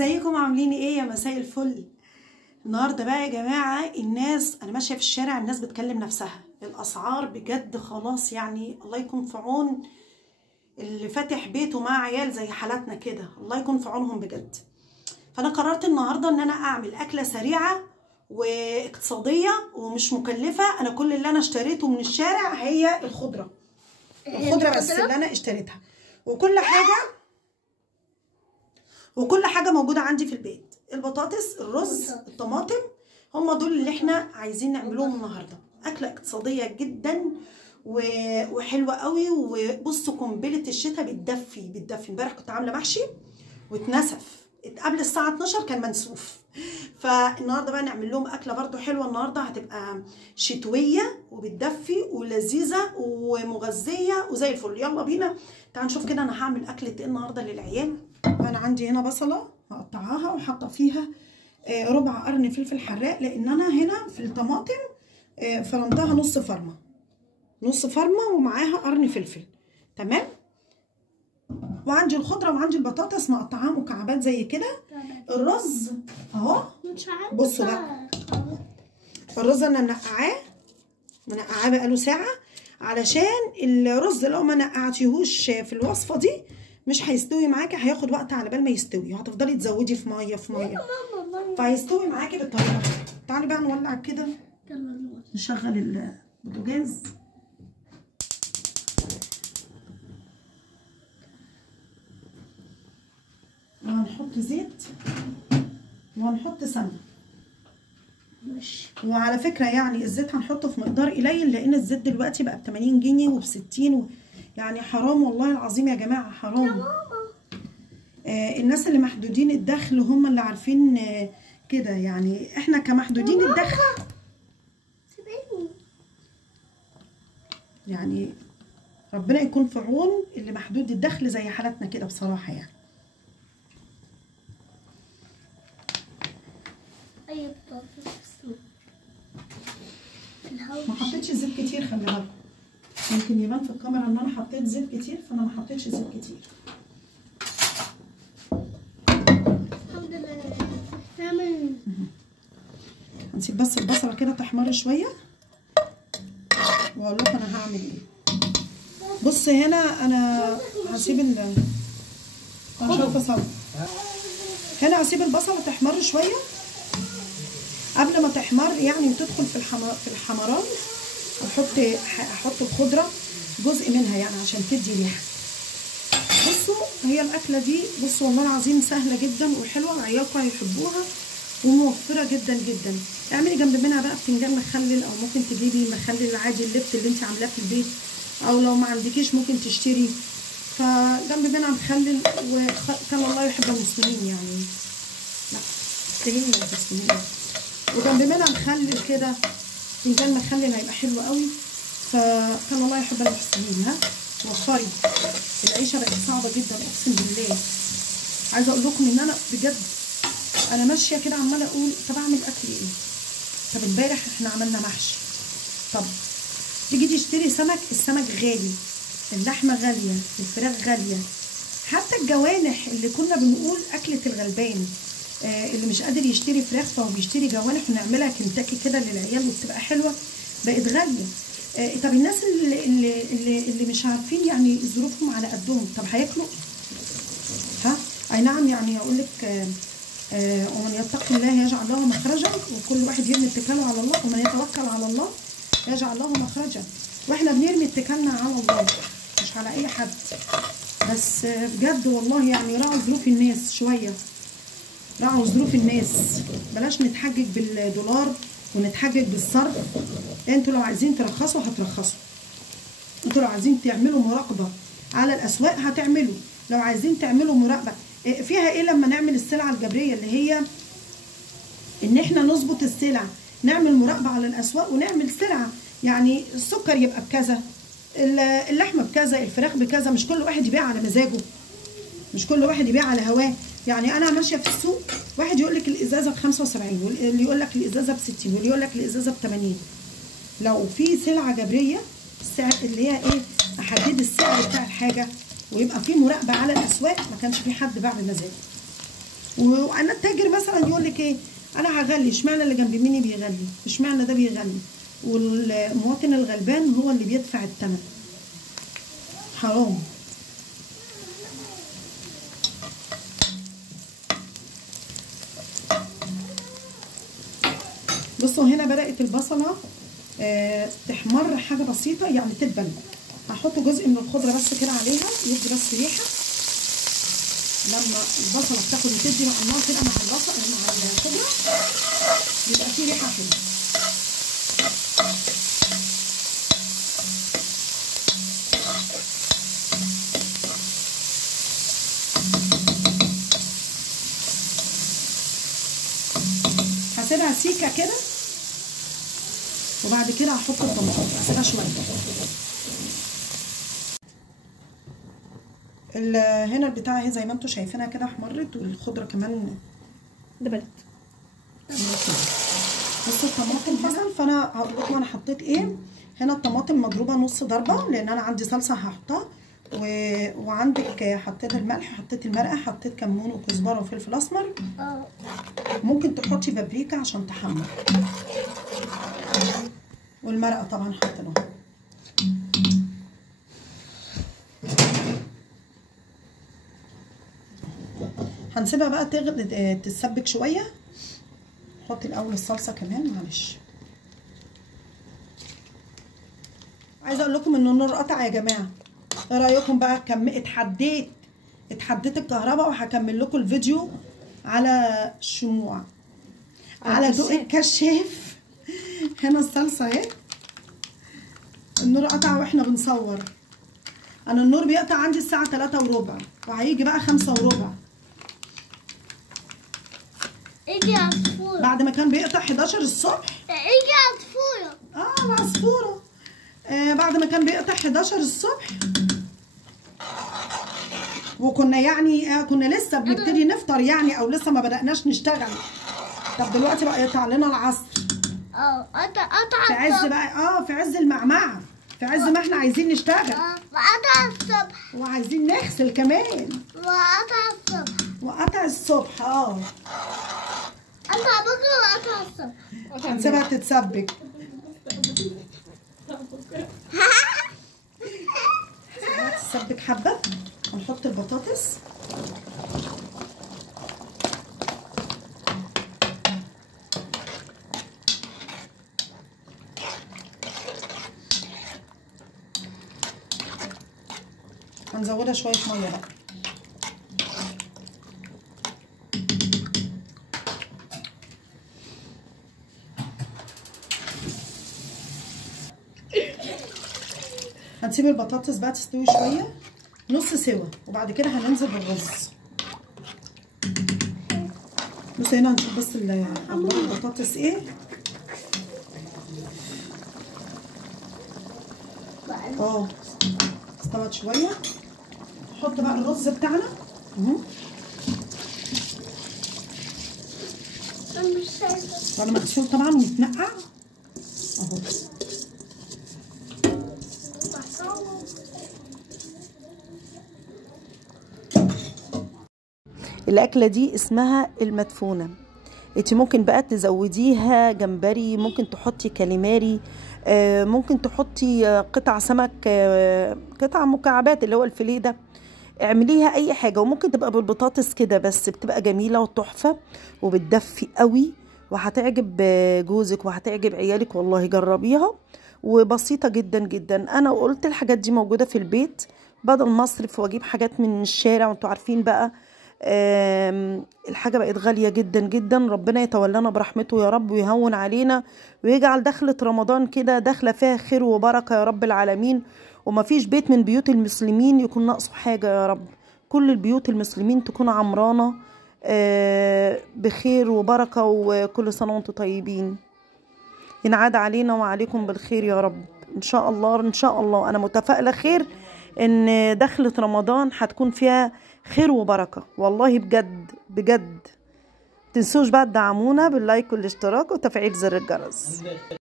ازيكم عاملين ايه يا مساء الفل؟ النهارده بقى يا جماعه الناس، انا ماشيه في الشارع الناس بتكلم نفسها. الاسعار بجد خلاص، يعني الله يكون في عون اللي فاتح بيته مع عيال زي حالاتنا كده، الله يكون في عونهم بجد. فانا قررت النهارده ان انا اعمل اكله سريعه واقتصاديه ومش مكلفه. انا كل اللي انا اشتريته من الشارع هي الخضره بس اللي انا اشتريتها، وكل حاجه موجوده عندي في البيت. البطاطس، الرز، الطماطم، هم دول اللي احنا عايزين نعملوهم النهارده. اكله اقتصاديه جدا وحلوه قوي. وبصوا قنبله الشتاء بتدفي. امبارح كنت عامله محشي واتنسف قبل الساعه 12 كان منسوف. فالنهارده بقى نعمل لهم اكله برده حلوه. النهارده هتبقى شتويه وبتدفي ولذيذه ومغذيه وزي الفل. يلا بينا تعالوا نشوف كده انا هعمل اكله ايه النهارده للعيال. انا عندي هنا بصله هقطعها وحاطه فيها ربع قرن فلفل حراق، لان انا هنا في الطماطم فرمتها نص فرمه ومعاها قرن فلفل. تمام. وعندي الخضره وعندي البطاطس مقطعاها مكعبات زي كده. الرز اهو، بصوا بقى الرز انا منقعاه بقاله ساعه، علشان الرز لو ما نقعتيهوش في الوصفه دي مش هيستوي معاكي، هياخد وقت على بال ما يستوي، هتفضلي تزودي في ميه فهيستوي معاكي بالطريقه دي. تعالي بقى نولع كده، نشغل البوتاجاز. وهنحط زيت وهنحط سمنه. وعلى فكره يعني الزيت هنحطه في مقدار قليل، لان الزيت دلوقتي بقى ب80 جنيه وب60 يعني حرام والله العظيم يا جماعه، حرام. الناس اللي محدودين الدخل هم اللي عارفين كده، يعني احنا كمحدودين الدخل يعني ربنا يكون في عون اللي محدود الدخل زي حالتنا كده بصراحه يعني. ما حطيتش زيت كتير، خلي بالكم ممكن يبان في الكاميرا ان انا حطيت زيت كتير، فانا ما حطيتش زيت كتير. الحمد لله. نعمل هنسيب بس البصله كده تحمر شويه واقول لكم انا هعمل ايه. بص هنا انا هسيب هنا هسيب البصله تحمر شويه. قبل ما تحمر يعني وتدخل في الحمران احط الخضره جزء منها يعني عشان تدي ريحه. بصوا هي الاكله دي، بصوا والله العظيم سهله جدا وحلوه، عيالكم هيحبوها وموفره جدا جدا. اعملي جنب منها بقى بتنجان مخلل، او ممكن تجيبي مخلل عادي اللفت اللي انت عاملاه في البيت، او لو ما عندكيش ممكن تشتري. فجنب منها مخلل، وكان الله يحب المسلمين يعني، لا تهيني المسلمين. وجنب منها مخلل كده، فنجان مخلل هيبقى حلو قوي. فكان الله يحب المحسنين. ها وفري، العيشه بقت صعبه جدا اقسم بالله. عايزه اقول لكم ان انا بجد انا ماشيه كده عماله اقول طب اعمل اكل ايه؟ طب امبارح احنا عملنا محشي، طب تيجي تشتري سمك، السمك غالي، اللحمه غاليه، الفراخ غاليه، حتى الجوانح اللي كنا بنقول اكله الغلبان، اللي مش قادر يشتري فراخ فهو بيشتري جوانح ونعملها كنتاكي كده للعيال وبتبقى حلوه، بقت غاليه. طب الناس اللي مش عارفين يعني ظروفهم على قدهم، طب هياكلوا؟ ها اي نعم، يعني اقول لك ومن يتق الله يجعل له مخرجا، وكل واحد يرمي اتكاله على الله، ومن يتوكل على الله يجعل له مخرجا. واحنا بنرمي اتكالنا على الله مش على اي حد. بس بجد والله يعني راعوا ظروف الناس شويه، راعوا ظروف الناس، بلاش نتحجج بالدولار ونتحجج بالصرف. انتوا لو عايزين ترخصوا هترخصوا، انتوا لو عايزين تعملوا مراقبه على الاسواق هتعملوا، لو عايزين تعملوا مراقبه فيها ايه لما نعمل السلعه الجبريه اللي هي ان احنا نظبط السلع، نعمل مراقبه على الاسواق ونعمل سلعه، يعني السكر يبقى بكذا، اللحمه بكذا، الفراخ بكذا، مش كل واحد يبيع على مزاجه، مش كل واحد يبيع على هواه. يعني انا ماشيه في السوق واحد يقول لك الازازه ب75، واللي يقول لك الازازه ب60، واللي يقول لك الازازه ب80. لو في سلعه جبريه السعر اللي هي ايه، احدد السعر بتاع الحاجه ويبقى في مراقبه على الاسواق، ما كانش في حد باع بمزاجه. وانا التاجر مثلا يقول لك ايه، انا هغلي، اشمعنى اللي جنب مني بيغلي، اشمعنى ده بيغلي، والمواطن الغلبان هو اللي بيدفع الثمن. حرام. بصوا هنا بدأت البصلة تحمر حاجة بسيطة، يعني تدبل. هحط جزء من الخضرة بس كده عليها يدي بس ريحة. لما البصلة بتاخد وتدي مع النار كده مع البصلة مع الخضرة بيبقى فيه ريحة حلوة. هسيبها سيكة كده وبعد كده هحط الطماطم، هسيبها شويه. هنا البتاعه اهي زي ما انتم شايفينها كده احمرت، والخضره كمان دبلت. بصوا الطماطم فصل، فانا هقول لكم انا حطيت ايه. هنا الطماطم مضروبه نص ضربه لان انا عندي صلصه هحطها، وعندك حطيت الملح، حطيت المرقه، حطيت كمون وكزبره وفلفل اسمر. ممكن تحطي بابريكا عشان تحمر، والمرقه طبعا حطيناها. هنسيبها بقى تتسبك شويه. نحط الاول الصلصه كمان، معلش. عايزه اقول لكم ان النور قطع يا جماعه. ايه رايكم بقى؟ اتحديت الكهرباء، وهكمل لكم الفيديو على شموع، على ضوء الكشاف. هنا الصلصه اهي. النور قطع واحنا بنصور. انا النور بيقطع عندي الساعه 3:15 وهيجي بقى 5:15. اجي عصفوره بعد ما كان بيقطع 11 الصبح. اجي عصفوره. العصفوره. بعد ما كان بيقطع 11 الصبح، وكنا يعني كنا لسه بنبتدي نفطر يعني، او لسه ما بدأناش نشتغل. طب دلوقتي بقى يقطع لنا العصر. قطع في عز بقى في عز المعمعة، في عز ما احنا عايزين نشتغل. وقطع الصبح. وعايزين نغسل كمان. وقطع الصبح. قطع بكره وقطع الصبح. هنسيبها تتسبك. تتسبك حبة. هنحط البطاطس. هنزودها شوية مية بقى. هنسيب البطاطس بقى تستوي شويه نص سوا، وبعد كده هننزل بالرز. بصوا هنا هنشوف بس البطاطس ايه. استوت شويه. نحط بقى الرز بتاعنا. بعد ما مغسول طبعا ومتنقع اهو. الأكلة دي اسمها المدفونة. انت ممكن بقى تزوديها جمبري، ممكن تحطي كاليماري، ممكن تحطي قطع سمك، قطع مكعبات اللي هو الفيليه ده. اعمليها اي حاجة، وممكن تبقى بالبطاطس كده بس بتبقى جميلة وتحفة وبتدفي قوي، وهتعجب جوزك وهتعجب عيالك. والله جربيها، وبسيطة جدا جدا. انا قلت الحاجات دي موجودة في البيت بدل ما اصرف واجيب حاجات من الشارع، وانتوا عارفين بقى الحاجة بقت غالية جدا جدا. ربنا يتولانا برحمته يا رب، ويهون علينا، ويجعل دخلة رمضان كده دخلة فيها خير وبركة يا رب العالمين. ومفيش بيت من بيوت المسلمين يكون ناقصه حاجة يا رب. كل البيوت المسلمين تكون عمرانة بخير وبركة، وكل سنة وانتم طيبين. ينعاد علينا وعليكم بالخير يا رب ان شاء الله. ان شاء الله انا متفائلة خير ان دخلة رمضان هتكون فيها خير وبركة. والله بجد بجد. متنسوش بقى تدعمونا باللايك والاشتراك وتفعيل زر الجرس.